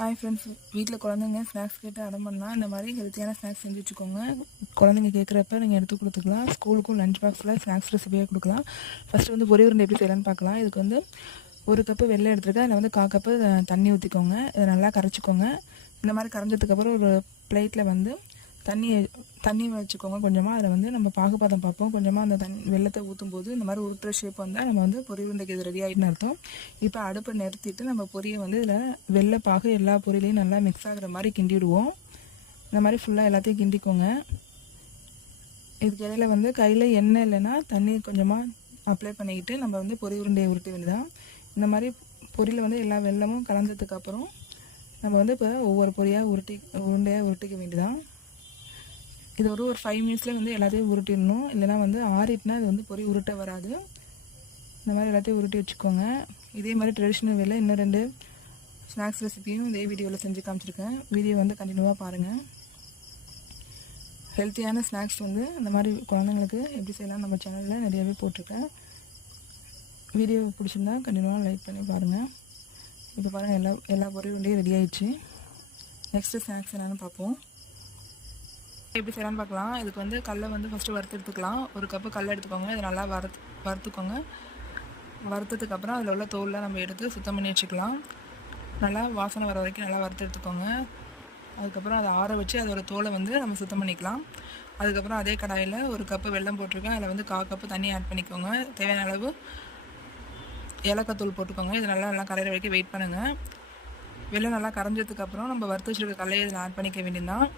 Hi friends, வீட்டில் குழந்தைங்க snacks கேட்டு அடம் பண்ணால் இந்த மாதிரி ஹெல்த்தியான ஸ்நாக்ஸ் செஞ்சு வச்சுக்கோங்க. குழந்தைங்க கேட்குறப்ப நீங்கள் எடுத்து கொடுத்துக்கலாம். ஸ்கூலுக்கும் லஞ்ச் பாக்ஸில் ஸ்நாக்ஸ் ரெசிபியாக கொடுக்கலாம். ஃபஸ்ட்டு வந்து பொரி உருண்டை எப்படி செய்யலான்னு பார்க்கலாம். இதுக்கு வந்து 1 கப்பு வெள்ளை எடுத்துருக்கேன். அதில் வந்து 1/4 கப்பு தண்ணி ஊற்றிக்கோங்க. இதை நல்லா கரைச்சிக்கோங்க. இந்த மாதிரி கரைஞ்சதுக்கப்புறம் ஒரு பிளேட்டில் வந்து தண்ணி வச்சுக்கோங்க. கொஞ்சமாக அதில் வந்து நம்ம பாகுபாதம் பார்ப்போம். கொஞ்சமாக அந்த வெள்ளத்தை ஊற்றும் போது இந்த மாதிரி உருட்டுற ஷேப் வந்தால் நம்ம வந்து பொரி உருண்டைக்கு இது ரெடி ஆகிட்டுன்னு அர்த்தம். இப்போ அடுப்பை நிறுத்திட்டு நம்ம பொரியை வந்து இதில் வெள்ளைப்பாகு எல்லா பொரியிலையும் நல்லா மிக்ஸ் ஆகிற மாதிரி கிண்டிவிடுவோம். இந்த மாதிரி ஃபுல்லாக எல்லாத்தையும் கிண்டிக்கோங்க. இதுக்கு இடையில வந்து கையில் எண்ணெய் இல்லைன்னா தண்ணி கொஞ்சமாக அப்ளை பண்ணிக்கிட்டு நம்ம வந்து பொரி உருண்டையை உருட்டி வேண்டியதான். இந்த மாதிரி பொரியில் வந்து எல்லா வெள்ளமும் கலந்ததுக்கப்புறம் நம்ம வந்து இப்போ ஒவ்வொரு பொரியாக உருண்டையாக உருட்டிக்க வேண்டியதான். இது ஒரு 5 மினிட்ஸில் வந்து எல்லாத்தையும் உருட்டிடணும். இல்லைனா வந்து ஆறிட்டுனா அது வந்து பொரி உருட்ட வராது. இந்த மாதிரி எல்லாத்தையும் உருட்டி வச்சுக்கோங்க. இதே மாதிரி ட்ரெடிஷ்னல் வேலை இன்னும் 2 ஸ்நாக்ஸ் ரெசிபியும் இதே வீடியோவில் செஞ்சு காமிச்சிருக்கேன். வீடியோ வந்து கண்டினியூவாக பாருங்கள். ஹெல்த்தியான ஸ்நாக்ஸ் வந்து இந்த மாதிரி குழந்தைங்களுக்கு எப்படி செய்யலாம் நம்ம சேனலில் நிறையவே போட்டிருக்கேன். வீடியோ பிடிச்சிருந்தா கண்டினியூவாக லைக் பண்ணி பாருங்கள். இப்போ பாருங்கள், எல்லா பொரி உருண்டையும் ரெடி ஆகிடுச்சு. நெக்ஸ்ட்டு ஸ்நாக்ஸ் என்னென்னு பார்ப்போம். எப்படி செய்யலான்னு பார்க்கலாம். இதுக்கு வந்து கடலை வந்து ஃபஸ்ட்டு வறுத்து எடுத்துக்கலாம். 1 கப்பு கடலை எடுத்துக்கோங்க. இது நல்லா வறுத்துக்கோங்க. வறுத்ததுக்கப்புறம் அதில் உள்ள தோல்லாம் நம்ம எடுத்து சுத்தம் பண்ணி வச்சுக்கலாம். நல்லா வாசனை வர வரைக்கும் நல்லா வறுத்து எடுத்துக்கோங்க. அதுக்கப்புறம் அதை ஆற வச்சு அதோட தோலை வந்து நம்ம சுத்தம் பண்ணிக்கலாம். அதுக்கப்புறம் அதே கடாயில் 1 கப்பு வெல்லம் போட்டிருக்கேன். அதில் வந்து 1/4 கப்பு தண்ணி ஆட் பண்ணிக்கோங்க. தேவையான அளவு ஏலக்காய் தூள் போட்டுக்கோங்க. இது நல்லா கரையிற வரைக்கும் வெயிட் பண்ணுங்கள். வெல்லம் நல்லா கரைஞ்சதுக்கப்புறம் நம்ம வறுத்து வச்சுருக்க கடலையை இதில் ஆட் பண்ணிக்க வேண்டியதுதான்.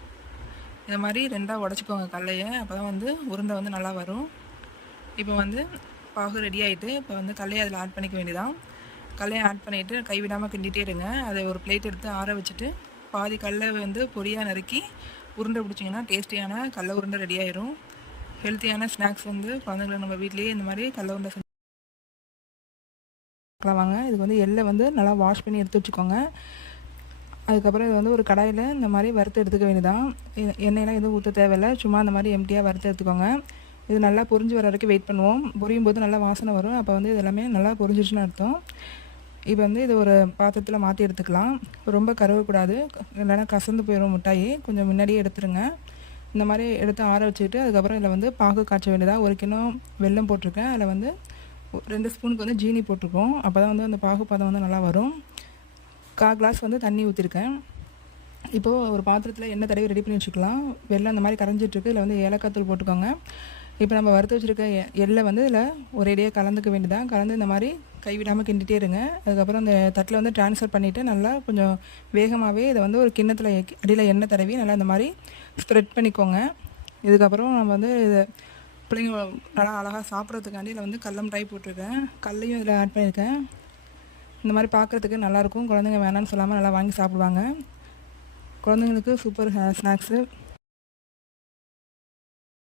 இந்த மாதிரி 2ஆக உடச்சிக்கோங்க கடலையை. அப்போ தான் வந்து உருண்டை வந்து நல்லா வரும். இப்போ வந்து பாகு ரெடி ஆகிட்டு இப்போ வந்து கடலையை அதில் ஆட் பண்ணிக்க வேண்டியதான். கடலையை ஆட் பண்ணிவிட்டு கைவிடாமல் கிண்டிகிட்டே இருங்க. அதை ஒரு பிளேட் எடுத்து ஆற வச்சுட்டு பாதி கடலை வந்து பொடியாக நறுக்கி உருண்டை பிடிச்சிங்கன்னா டேஸ்டியான கடலை உருண்டை ரெடி ஆயிரும். ஹெல்த்தியான ஸ்நாக்ஸ் வந்து குழந்தைங்களுக்கு நம்ம வீட்லேயே இந்த மாதிரி கடலை உருண்டை செஞ்சு வாங்க. இதுக்கு வந்து எள்ளை வந்து நல்லா வாஷ் பண்ணி எடுத்து வச்சுக்கோங்க. அதுக்கப்புறம் இது வந்து ஒரு கடாயில் இந்த மாதிரி வறுத்து எடுத்துக்க வேண்டியதான். எண்ணெயெல்லாம் எதுவும் ஊற்ற தேவையில்லை. சும்மா அந்த மாதிரி எம்டியாக வறுத்து எடுத்துக்கோங்க. இது நல்லா பொரிஞ்சு வர வரைக்கும் வெயிட் பண்ணுவோம். பொரியும் போது நல்லா வாசனை வரும். அப்போ வந்து இது எல்லாமே நல்லா பொரிஞ்சிடுச்சுன்னு அர்த்தம். இப்போ வந்து இது ஒரு பாத்திரத்தில் மாற்றி எடுத்துக்கலாம். ரொம்ப கருவக்கூடாது, இல்லைன்னா கசந்து போயிடும் மிட்டாயி. கொஞ்சம் முன்னாடியே எடுத்துருங்க. இந்த மாதிரி எடுத்து ஆற வச்சுக்கிட்டு அதுக்கப்புறம் இதில் வந்து பாகு காய்ச்ச வேண்டியதாக 1 கிலோ வெல்லம் போட்டிருக்கேன். அதில் வந்து 2 ஸ்பூனுக்கு வந்து ஜீனி போட்டிருக்கோம். அப்போ தான் வந்து அந்த பாகு பதம் வந்து நல்லா வரும். 1/4 கிளாஸ் வந்து தண்ணி ஊற்றிருக்கேன். இப்போது ஒரு பாத்திரத்தில் எண்ணெய் தடவி ரெடி பண்ணி வச்சுக்கலாம். வெள்ளம் அந்த மாதிரி கரைஞ்சிட்ருக்கு. இதில் வந்து ஏலக்காய் தூள் போட்டுக்கோங்க. இப்போ நம்ம வறுத்து வச்சுருக்க எள்ளை வந்து இதில் ஒரேடியாக கலந்துக்க வேண்டியதான். கலந்து இந்த மாதிரி கைவிடாமல் கிண்டிகிட்டே இருங்க. அதுக்கப்புறம் அந்த தட்டில் வந்து ட்ரான்ஸ்ஃபர் பண்ணிவிட்டு நல்லா கொஞ்சம் வேகமாகவே இதை வந்து ஒரு கிண்ணத்தில் அடியில் எண்ணெய் தடவி நல்லா இந்த மாதிரி ஸ்ப்ரெட் பண்ணிக்கோங்க. இதுக்கப்புறம் நம்ம வந்து இதை பிள்ளைங்க நல்லா அழகாக சாப்பிட்றதுக்காண்டி இதில் வந்து கடலை மிட்டாய் போட்டிருக்கேன். கடலையும் இதில் ஆட் பண்ணியிருக்கேன். இந்த மாதிரி பார்க்குறதுக்கு நல்லாயிருக்கும். குழந்தைங்க வேணான்னு சொல்லாமல் நல்லா வாங்கி சாப்பிடுவாங்க. குழந்தைங்களுக்கு சூப்பர் ஸ்நாக்ஸு.